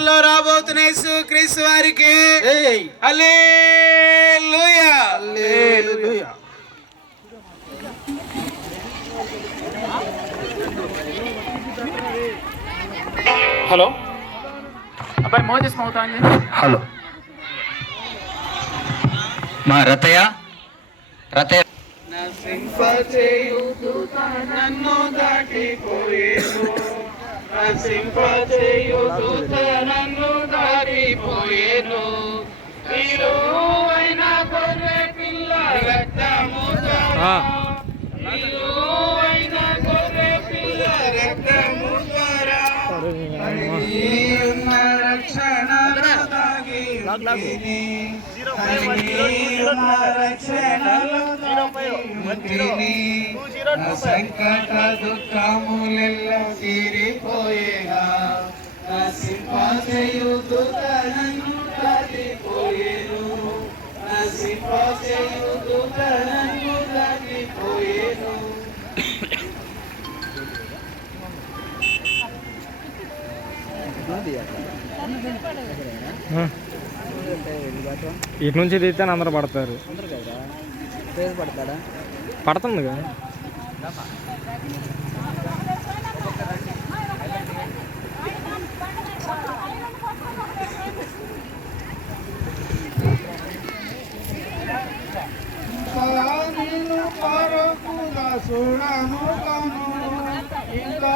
త్వరలో రాబోతున్న యేసు క్రీస్తు వారికి ఏయ్. హల్లెలూయా. హల్లెలూయా. హలో. అబ్బాయి మోజెస్ మౌతా హలో. మా రతయ్య. నశింపచేయుదుత నన్ను దాటిపోయేను నశింపచేయుదుత నన్ను దాటిపోయేను విలువైన గొర్రె పిల్ల రక్తము విలువైన గొర్రె పిల్ల రక్తము ద్వారా ఉన్న ఉన్న రక్షణలో సంకట దుఃఖములెల్ల తీరిపోయేగా నశింపచేయుదు తనను దాటిపోయేను నశింపచేయుదు తనను దాటిపోయేను ఇటు నుంచి తీస్తే అందరూ పడతారు. పడతాడా పడుతుంది కదా చూడను కను ఇంకా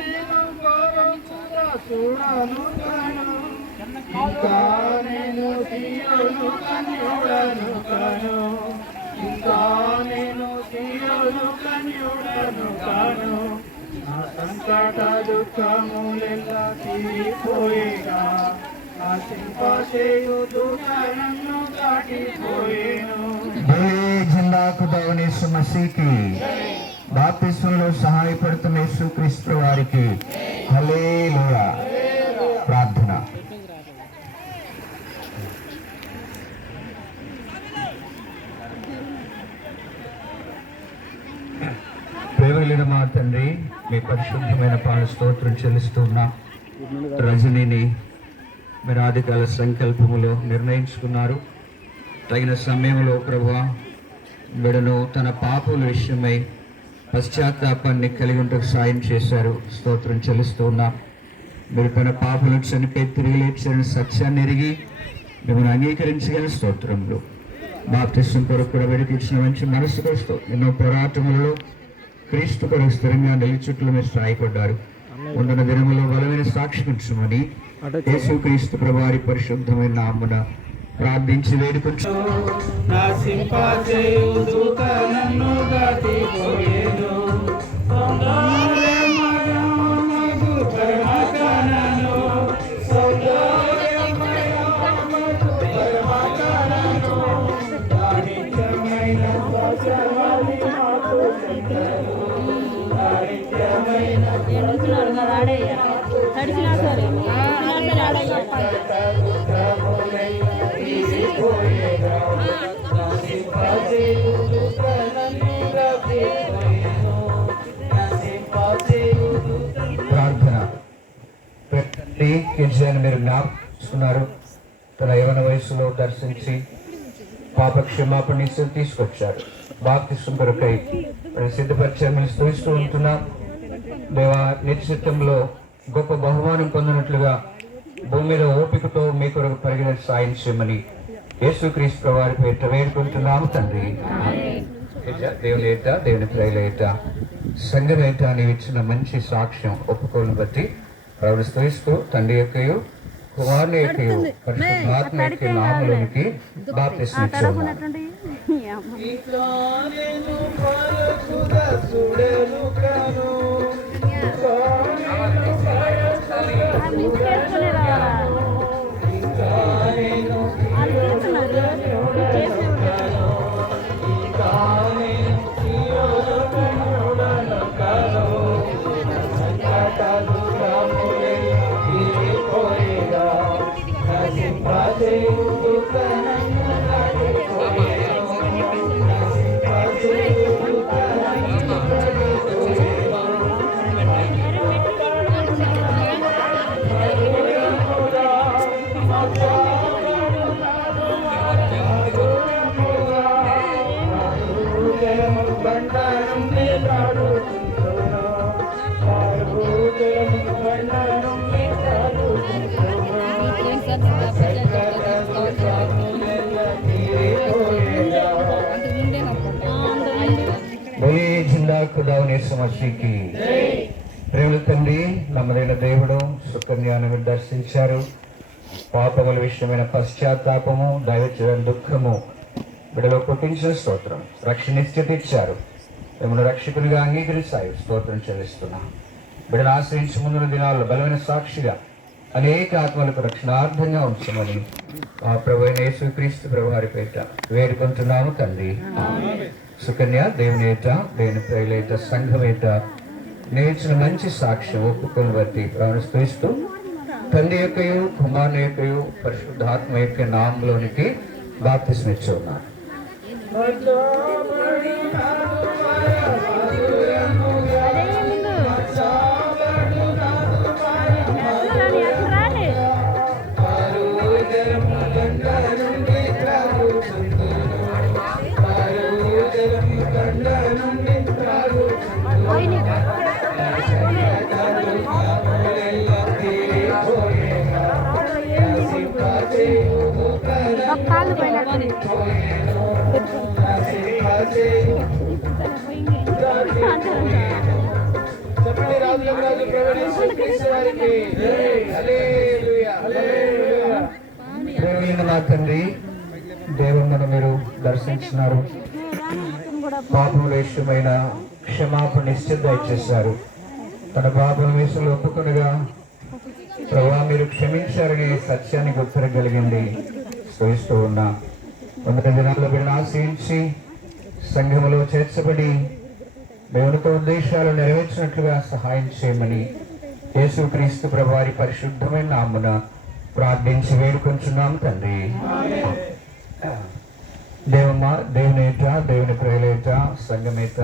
నేను కొరకుగా చూడను కను ఇంకా నేను తీయను కన్యుడను కను. ఇంకా నేను తీయను కన్యుడను కను. నా సంకట దుఃఖములెల్ల తీరిపోయేగా. నా నన్ను దాటిపోయేను. మసీకి. బాప్తిస్వంలో సహాయపడుతున్న యేసుక్రీస్తు వారికి. హల్లెలూయా ప్రార్థన వెళ్ళిన మా తండ్రి మీ పరిశుద్ధమైన పాల స్తోత్రం చెల్లిస్తున్నా రజనీని మీరు ఆదికాల సంకల్పములో నిర్ణయించుకున్నారు. తగిన సమయంలో ప్రభా విడను తన పాపల విషయమై పశ్చాత్తాపాన్ని కలిగి ఉంటకు సాయం చేశారు. స్తోత్రం చెల్లిస్తున్నాం మీరు తన పాపలను చనిపోయి తిరిగి లేచిన సత్యాన్ని ఎరిగి మిమ్మల్ని అంగీకరించగల స్తోత్రంలో బాప్తిష్టం కొరకు కూడా వెడికిచ్చిన మంచి మనసు ఎన్నో పోరాటములలో క్రీస్తు కొరకు స్థిరంగా నిలిచుట్లు మీరు సాయపడ్డారు ఉండిన దినములో బలమైన సాక్షి ఉంచమని యేసుక్రీస్తు ప్రభారి పరిశుద్ధమైన నామున ప్రార్థించి వేడుకొచ్చు కిడ్జాన్ని మీరు జ్ఞాపిస్తున్నారు? తన యవన వయసులో దర్శించి పాప క్షమాపణ తీసుకొచ్చారు. బాప్తిష్టం కొరకై సిద్ధపరిచయం స్థూస్తూ ఉంటున్నాం. దేవా నిశ్చితంలో గొప్ప బహుమానం పొందినట్లుగా భూమి మీద ఓపికతో మీ కొరకు పరిగిన సాయం చేయమని యేసుక్రీస్తు వారి పేట వేడుకుంటున్నాము తండ్రి. దేవుని ఏట దేవుని ప్రేల ఏట సంఘం ఏట నీవు ఇచ్చిన మంచి సాక్ష్యం ఒప్పుకోలను బట్టి స్థుతిస్తూ తండ్రి యొక్కయు కుమారుని యొక్కయు పరిశుద్ధాత్మ యొక్క నామలోనికి আর মুখের চলে ఖుదావు ప్రేమల తండ్రి నమ్మదైన దేవుడు సుకన్యాను దర్శించారు. పాపముల విషయమైన పశ్చాత్తాపము దైవచన దుఃఖము బిడలో పుట్టించిన స్తోత్రం. రక్షణ ఇచ్చారు. మిమ్మల్ని రక్షకునిగా అంగీకరిస్తాయి. స్తోత్రం చెల్లిస్తున్నాం. బిడను ఆశ్రయించి ముందున్న దినాల్లో బలమైన సాక్షిగా అనేక ఆత్మలకు రక్షణార్థంగా ఉంచమని ఆ ప్రభు అయిన యేసుక్రీస్తు ప్రభు వారి పేట వేడుకుంటున్నాము తండ్రి. సుకన్య దేవుని ఏట దేవుని ప్రేలేత సంఘమేత నేర్చిన మంచి సాక్ష్యం ఒప్పుకొని బట్టి ప్రవణిస్తూ తండ్రి యొక్కయు కుమారుని యొక్కయు పరిశుద్ధాత్మ యొక్క నామంలోనికి బాప్తిస్మిచ్చి ఉన్నాను కాళ్ళు పైన ప్రేమైన నా తండ్రి దేవుని మీరు దర్శించినారు పాపముల విషయమైన క్షమాపణ నిశ్చిత ఇచ్చేశారు తన పాపల విషయంలో ఒప్పుకొనగా ప్రభా మీరు క్షమించారని సత్యాన్ని గుర్తిరగలిగింది స్థుతిస్తూ ఉన్నా వంద దినాల్లో వీళ్ళని ఆశ్రయించి సంఘములో చేర్చబడి దేవునితో ఉద్దేశాలు నెరవేర్చినట్లుగా సహాయం చేయమని యేసుక్రీస్తు ప్రభువారి పరిశుద్ధమైన నామున ప్రార్థించి వేడుకొంచున్నాం తండ్రి. దేవమ్మ దేవునేత దేవుని ప్రేలేత సంగమేత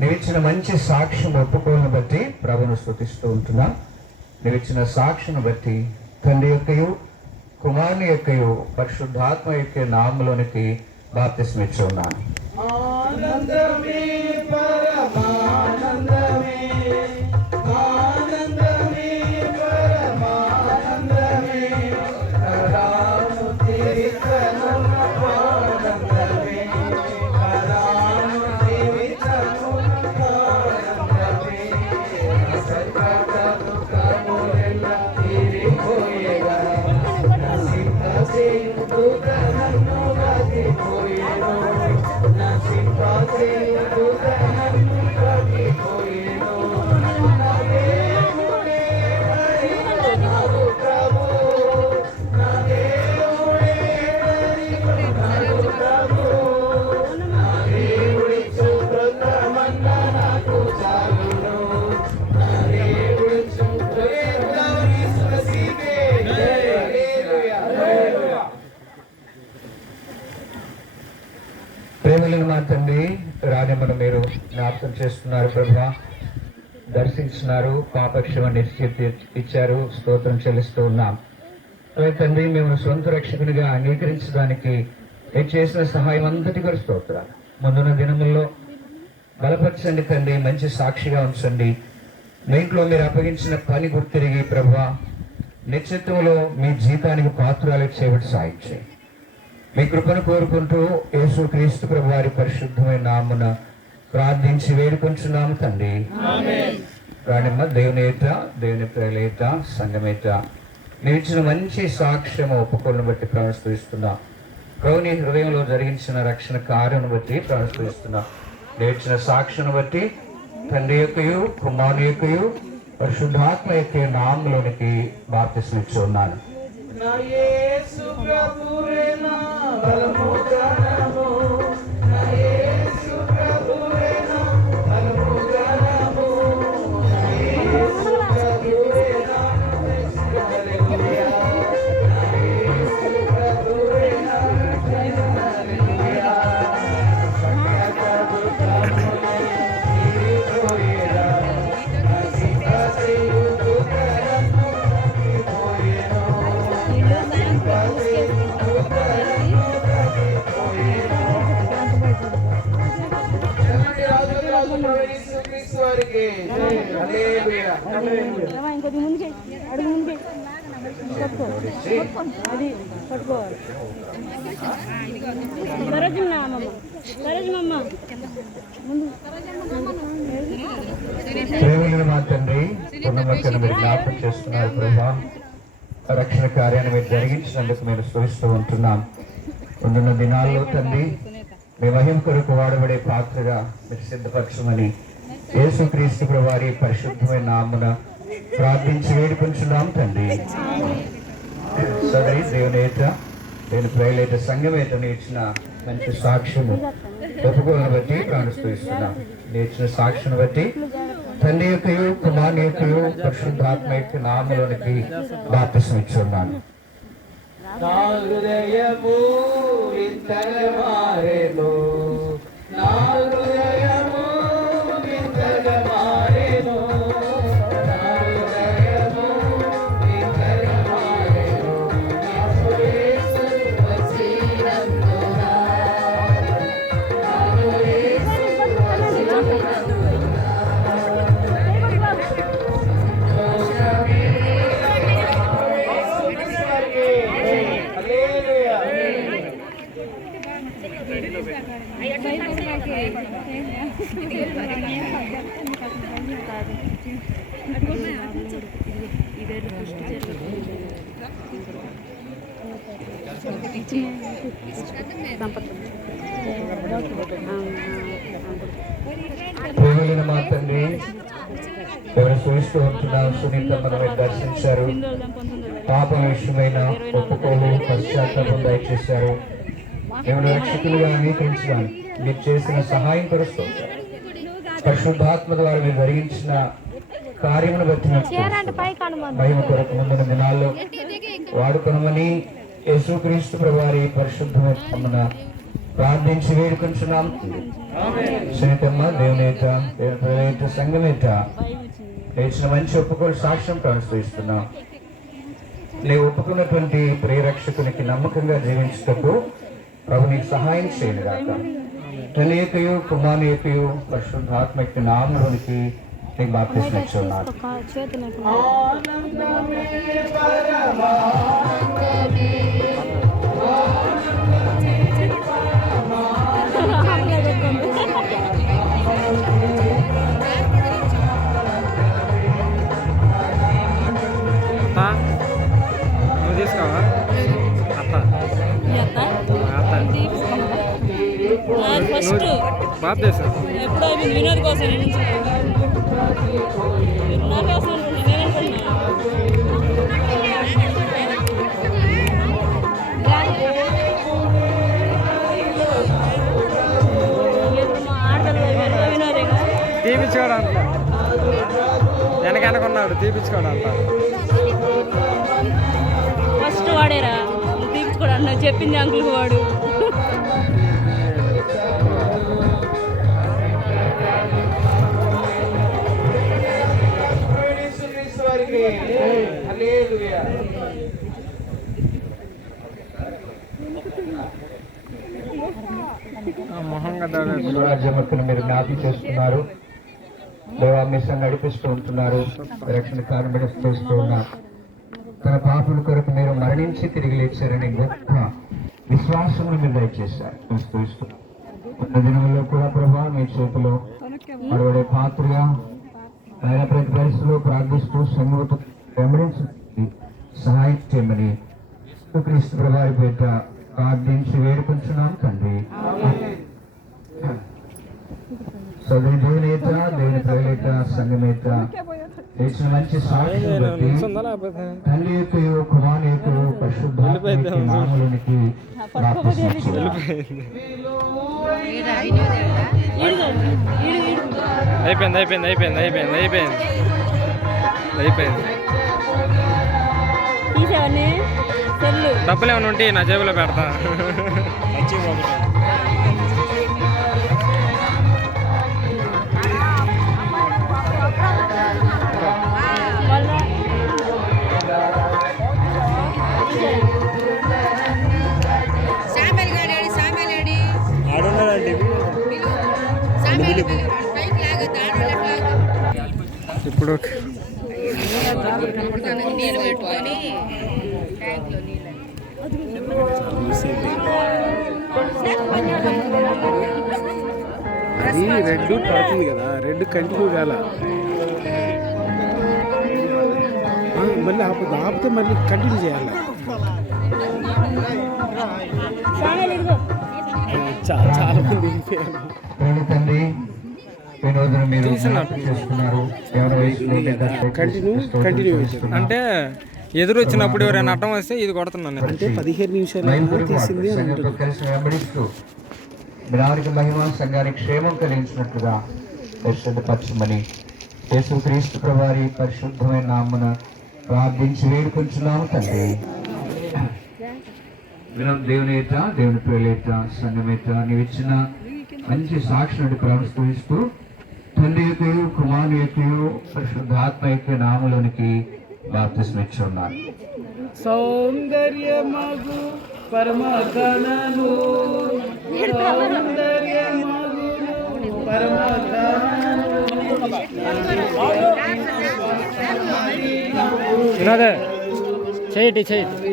నీవిచ్చిన మంచి సాక్ష్యం ఒప్పుకోలను బట్టి ప్రభును స్థుతిస్తూ ఉంటున్నా. నీవిచ్చిన సాక్షిని బట్టి తండ్రి యొక్కయు కుమారుని యొక్కయు పరిశుద్ధాత్మ యొక్క నామలోనికి బాప్తిస్మిచ్చి జ్ఞాపకం చేస్తున్నారు ప్రభా. దర్శించినారు పాపక్షమ నిశ్చిత ఇచ్చారు స్తోత్రం చెల్లిస్తూ ఉన్నాం. తండ్రి మేము సొంత రక్షకునిగా అంగీకరించడానికి మీరు చేసిన సహాయం అంతటి కూడా స్తోత్రాలు. ముందున్న దినముల్లో బలపరచండి తండ్రి మంచి సాక్షిగా ఉంచండి. మీ ఇంట్లో మీరు అప్పగించిన పని గుర్తిరిగి ప్రభా నిశ్చిత్వంలో మీ జీతానికి పాత్రాలు చేయబడి సాయించే మీ కృపను కోరుకుంటూ యేసు క్రీస్తు ప్రభు వారి పరిశుద్ధమైన నామున ప్రార్థించి వేడుకొంచున్నాము తండ్రి. రాణిమ్మ దేవునేత దేవుని ప్రేలేత సంగమేత నేను ఇచ్చిన మంచి సాక్ష్యం ఒప్పుకోలను బట్టి ప్రవేశిస్తున్నా కౌని హృదయంలో జరిగించిన రక్షణ కార్యం బట్టి ప్రవేశిస్తున్నా నేర్చిన సాక్ష్యం బట్టి తండ్రి యొక్కయు కుమారుని యొక్కయు పరిశుద్ధాత్మ యొక్క నామంలోనికి బాప్తిస్మిచ్చి ఉన్నాను. నా యేసు అది పట్టుకోవాలి. సరోజమ్మ సరోజమ్మ మా తండ్రి మీరు జ్ఞాపకం చేస్తున్నారు ప్రభా. రక్షణ కార్యాన్ని మీరు జరిగించినందుకు మేము శ్రమిస్తూ ఉంటున్నాం. ఉండున్న దినాల్లో తండ్రి మీ మహిం కొరకు వాడబడే పాత్రగా మీరు సిద్ధపరచమని యేసుక్రీస్తు వారి పరిశుద్ధమైన నామున ప్రార్థించి వేడుకుంటున్నాం తండ్రి. సదరి దేవునేత నేను ప్రయలేత సంఘమేత నేర్చిన మంచి సాక్ష్యము. ఒప్పుకోలను బట్టి ప్రాణిస్తూ నేర్చిన సాక్షిని బట్టి తండ్రి యొక్క కుమారుని యొక్క పరిశుద్ధాత్మ యొక్క నామలోనికి బాప్తిసం ఇచ్చున్నాను. నా హృదయము ప్రేమలైన మా తండ్రి ఎవరు సూచిస్తూ ఉంటున్నారు సునీత మనమే దర్శించారు. పాప విషయమైన ఒప్పుకోలు పశ్చాత్తాపం దయచేశారు. ఎవరు రక్షకులుగా అంగీకరించడానికి మీరు చేసిన సహాయం కొరుస్తూ పరిశుద్ధాత్మ ద్వారా మీరు జరిగించిన కార్యమును బట్టి. మహిమ కొరకు ముందున్న దినాల్లో వాడుకొనమని యేసుక్రీస్తు ప్రభువారి పరిశుద్ధమైన ప్రార్థించి వేడుకుంటున్నాం సునీతమ్మ దేవునేత దేవునేత సంఘమేత లేచిన మంచి ఒప్పుకోలు సాక్ష్యం ప్రస్తుస్తున్నాం నీవు ఒప్పుకున్నటువంటి ప్రియరక్షకునికి నమ్మకంగా జీవించుటకు ప్రభు నీకు సహాయం చేయను గాక తల్లి యొక్కయు కుమారుని యొక్కయు పరిశుద్ధాత్మక నామలోనికి నీకు బాప్తిసం ఇచ్చున్నాను అత్త చేసావు ఎప్పుడో వినోద్ కోసం కోసం వినోద్ వినోదేగా తీపించుకోవడం అంట వెనక వెనకున్నాడు తీపించుకోవడం అంట ఫస్ట్ వాడేరా తీర్చుకోవడం నాకు చెప్పింది అంకుల్ వాడు. యేసుక్రీస్తు హల్లెలూయా మీరు జ్ఞాపి చేస్తున్నారు. దేవామిషన్ నడిపిస్తూ ఉంటున్నారు. రక్షణ కార్మిక చేస్తూ ఉన్నారు. తన పాపల కొరకు మీరు మరణించి తిరిగి లేచారని గొప్ప విశ్వాసం మీరు దయచేశారు. ఉన్న దినంలో కూడా ప్రభావ మీ చేతిలో మరొడే పాత్రగా ఆయన ప్రతి పరిస్థితిలో ప్రార్థిస్తూ సంగతి సహాయం చేయమని క్రీస్తు ప్రభావి పేట ప్రార్థించి వేడుకుంటున్నాం తండ్రి. సదరి దేవునేత దేవుని ప్రజలేత సంఘమేత చేసిన మంచి సాక్షి బట్టి తండ్రి యొక్క కుమారు యొక్క పరిశుద్ధాత్మ నామలోనికి బాప్తిస్మం అయిపోయింది అయిపోయింది అయిపోయింది అయిపోయింది అయిపోయింది. అయిపోయింది. డబ్బులు ఏమైనా ఉంటే నా జేబులో పెడతా. ఇప్పుడు అది రెడ్ పడుతుంది కదా రెడ్ కంటిన్యూ కాల. మళ్ళీ ఆపుతుంది ఆపితే మళ్ళీ కంటిన్యూ చేయాలి. ఇదిగో. చాలా చాలా మంది తండ్రి మీరు చేస్తున్నారు ఎవరి వయసులో లేదా కంటిన్యూ కంటిన్యూ అంటే ఎదురు వచ్చినప్పుడు ఎవరైనా అడ్డం వస్తే ఇది కొడుతున్నాను నేను. అంటే పదిహేను నిమిషాలు తీసింది వినారికి మహిమ సంఘానికి క్షేమం కలిగించినట్లుగా పరిశుద్ధపరచమని యేసుక్రీస్తు ప్రభువారి పరిశుద్ధమైన నామన ప్రార్థించి వేడుకొంచున్నాము తండ్రి. వినం దేవుని ఏట దేవుని ప్రేలేట సంఘమేట నీవు ఇచ్చిన మంచి సాక్షి నుండి ప్రవర్తిస్తూ తండ్రి యొక్క కుమారుని యొక్క పరిశుద్ధాత్మ యొక్క నామలోనికి బాప్తిస్మ ఇచ్చి ఉన్నారు సౌందర్యమగు పరమగణను సౌందర్యమగు పరమగణను చేయిటి చేయిటి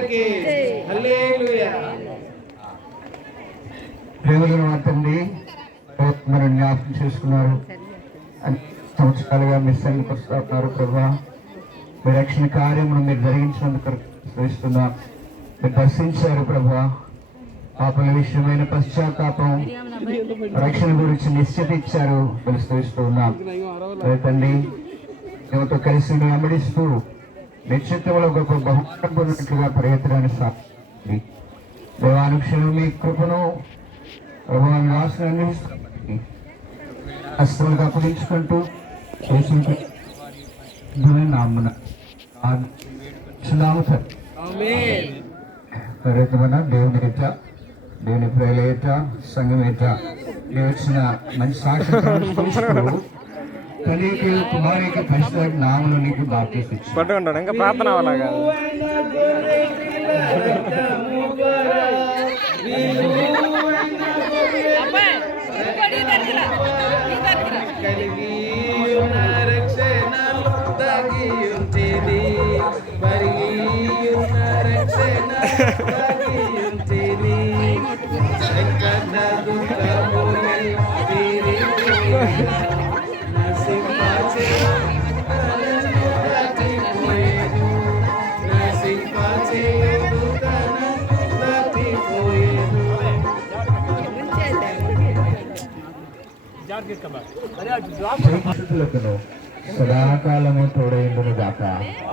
క్రీస్తు వారికి తండ్రి మనం జ్ఞాపకం చేసుకున్నారు. సంవత్సరాలుగా మిస్ అయిన వస్తున్నారు ప్రభా. మీ రక్షణ కార్యమును మీరు జరిగించినందుకు శ్రమిస్తున్నాం మీరు దర్శించారు ప్రభా. పాపల విషయమైన పశ్చాత్తాపం రక్షణ గురించి నిశ్చిత ఇచ్చారు. తెలుస్తూ ఉన్నాం అదే తండ్రి మేముతో కలిసి మేము వెంబడిస్తూ నిశ్చితంలో గొప్ప బహుమానం పొందినట్లుగా ప్రయత్నాన్ని సాగి దేవానుక్షణం మీ కృపను ప్రభువాన్ని ఆశ్రయాన్ని అస్త్రాలకు అప్పగించుకుంటూ చేసిన నామున దేవుని ఏట దేవుని ప్రేలేట సంఘం నీవు వచ్చిన మంచి సాక్షి తల్లికి కుమారికి పరిశుద్ధ నామలు నీకు బాప్తీసు పట్టుకుంటాడు. ఇంకా ప్రార్థన అవ్వాలా సదాకాలము తోడైందును గాక